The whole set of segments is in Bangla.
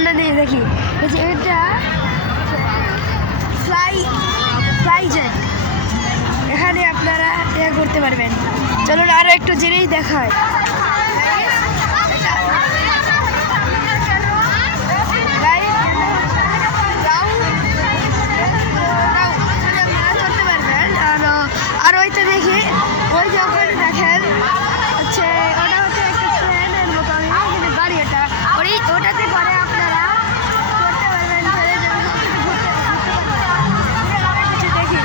সামনে দিয়ে দেখি এই যে এটা ফ্লাই জেট, এখানে আপনারা ইয়ে করতে পারবেন। চলুন আরও একটু জিনিস দেখায়। আর ওইটা দেখি ওই যে ওখানে দেখেন হচ্ছে ওটা হচ্ছে একটা ট্রেনের মতো, কিন্তু গাড়ি এটা ওটাতে করে আপনারা করতে পারবেন। দেখি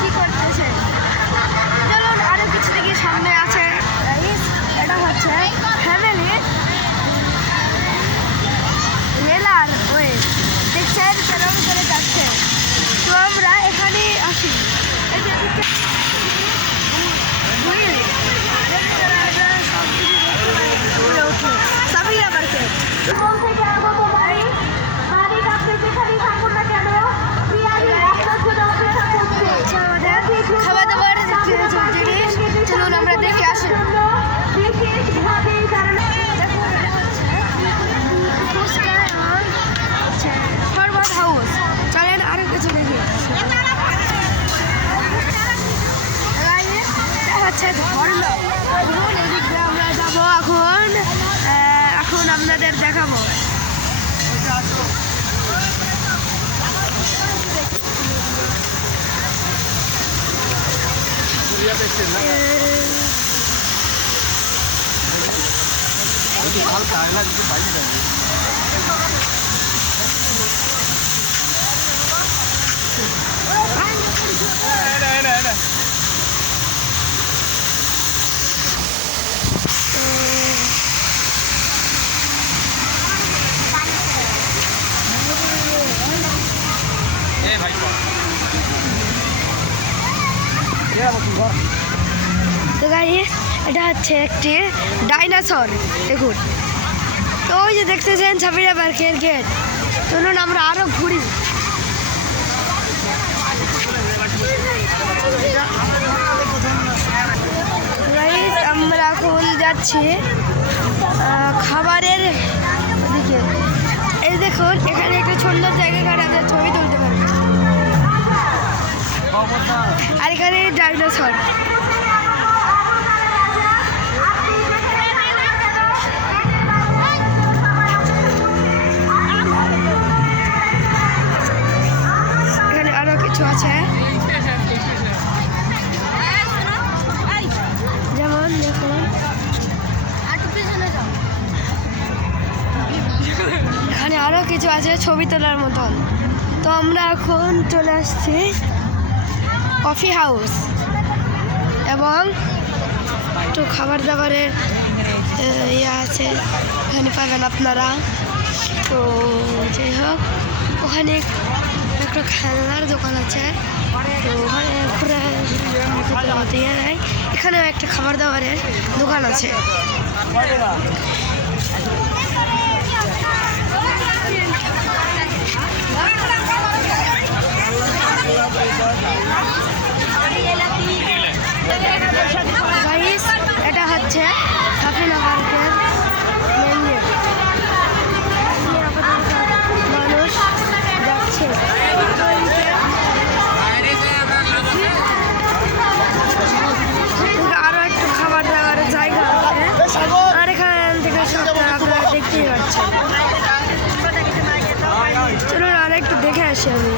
কি করতেছে, চলুন আরো কিছু দেখি সামনে আছে। এটা হচ্ছে ফ্যামিলি রেলার ওয়ে, দেখছেন কেরম করে যাচ্ছে। তো আমরা এখানে আসি, সাবিরা মার্কেট খাওয়া দাওয়ার জিনিস, চলুন আমরা দেখে আসি। হাউস, চলেন আরো কিছু দেখি। হচ্ছে এদিকে আমরা যাবো এখন আপনাদের দেখাবো। তো গাইস এটা হচ্ছে একটি ডাইনোসর, দেখুন। তো ওই যে দেখতেছেন সাবিরা পার্কের গেট। চলুন আমরা আরো ঘুরি। গাইস আমরা এখন যাচ্ছি খাবারের দিকে। এই দেখুন এখানে একটা সুন্দর জায়গা, আমরা ছবি তুলতে পারি। আর এখানে ডাইনোসর, এখানে আরো কিছু আছে যেমন দেখুন এখানে আরো কিছু আছে ছবি তোলার মতন। তো আমরা এখন চলে আসছি কফি হাউস, এবং একটু খাবার দাবারের ইয়ে আছে এখানে পাবেন আপনারা। তো যাই হোক ওখানে একটা খেলনার দোকান আছে, তো ওখানে নেয়। এখানেও একটা খাবার দাবারের দোকান আছে। এটা হচ্ছে সাবিরা পার্কের মেন গেট, মানুষ যাচ্ছে। আরো একটু খাবার দাবার জায়গা আছে, আর এখান থেকে আপনারা দেখতেই পাচ্ছেন। চলুন আর একটু দেখে আসি আমি।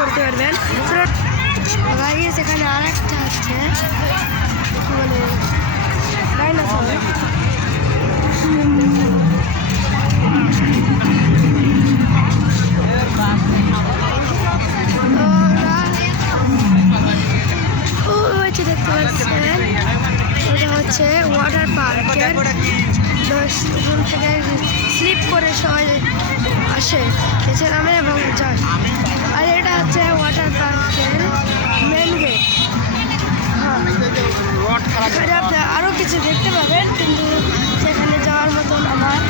করতে পারবেন। এখানে আর একটা আছে মানে ডাইনোসর, দেখতে পাচ্ছেন এটা হচ্ছে ওয়াটার পার্কের। ওখান থেকে স্লিপ করে সবাই আসে নিচে নামে এবং যায়। আর এটা হচ্ছে ওয়াটার পার্কের মেন গেট। হ্যাঁ, এখানে আপনি আরও কিছু দেখতে পাবেন, কিন্তু সেখানে যাওয়ার মতন আমার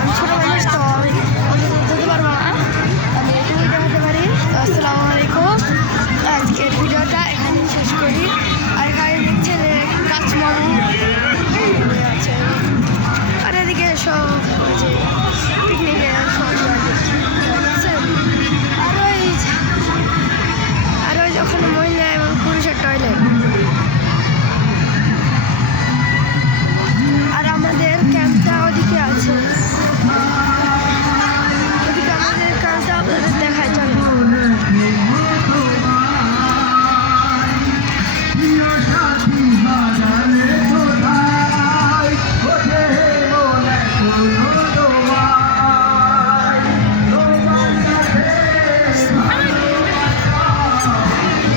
আমি ছোটো মানুষ, তো আমি অত যেতে পারবো না। আমি এটুকুই দেখাতে পারি। তো আসসালামু আলাইকুম, আজকের ভিডিওটা এখানে শেষ করি। আর এখানে দেখছেন কাঁচমারু আছে, আর এদিকে সব যে পিকনিকে সব আর ওই ওখানে মহিলা এবং পুরুষের টয়লেট। আর আমাদের ক্যাম্পটা ওদিকে আছে, ওদিকে আমাদের ক্যাম্পটা আপনাদের দেখায় চলে।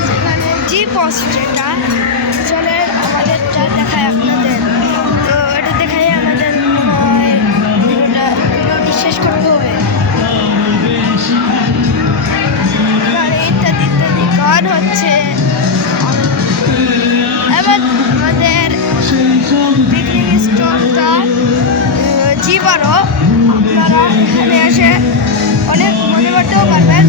সেখানে যেটা চলে আমাদেরটা দেখায় আপনাদের, তো এটা দেখাই আমাদের ভিডিওটি শেষ করতে হবে। ইত্যাদি ইত্যাদি গান হচ্ছে। এবার আমাদের পিকনিক স্পটটা জি12, আপনারা এখানে এসে অনেক মজা করতেও পারবেন।